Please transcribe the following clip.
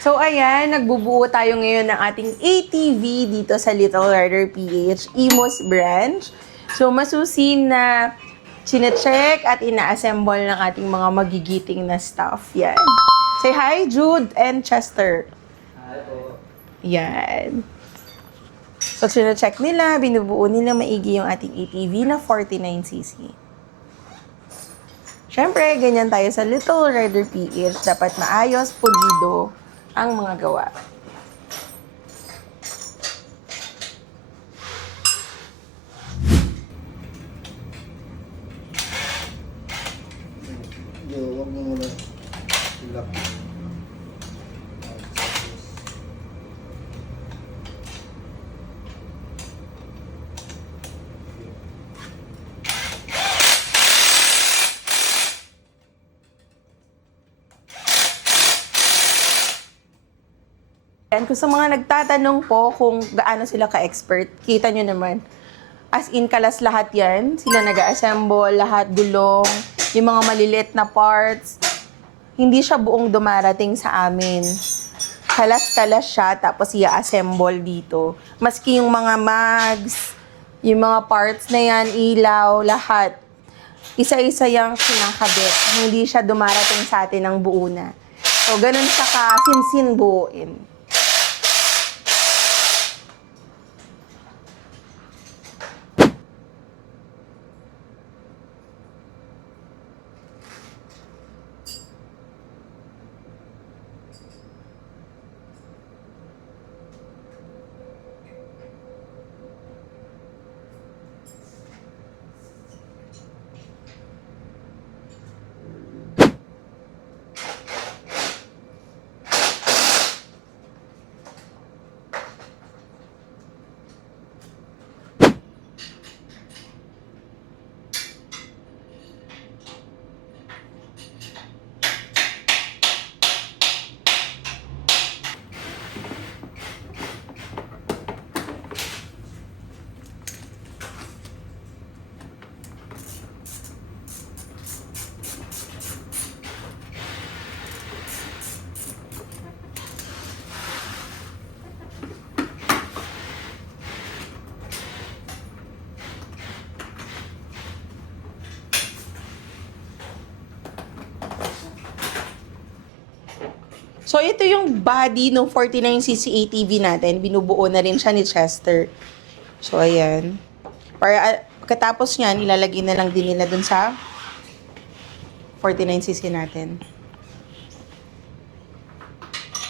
So ayan, nagbubuo tayo ngayon ng ating ATV dito sa Little Rider PH Imus branch. So masusin na chinecheck at ina-assemble ng ating mga magigiting na staff. Yan. Say hi, Jude and Chester. Hi po. Yan. So chinecheck nila, binubuo nila maigi yung ating ATV na 49cc. Siyempre, ganyan tayo sa Little Rider PH. Dapat maayos, pulido ang mga gawa. Huwag mo muna ilap. Yan, kung sa mga nagtatanong po kung gaano sila ka-expert, kita nyo naman. As in, kalas lahat yan. Sila nag-assemble, lahat gulong, yung mga maliliit na parts. Hindi siya buong dumarating sa amin. Kalas-kalas siya, tapos i-assemble dito. Maski yung mga mags, yung mga parts na yan, ilaw, lahat. Isa-isa yung kinakabit. Hindi siya dumarating sa atin ng buo na. So, ganun siya ka-sinsin buuin. So, ito yung body ng 49cc ATV natin. Binubuo na rin siya ni Chester. So, ayan. Para pagkatapos niyan, ilalagay na lang din nila dun sa 49cc natin.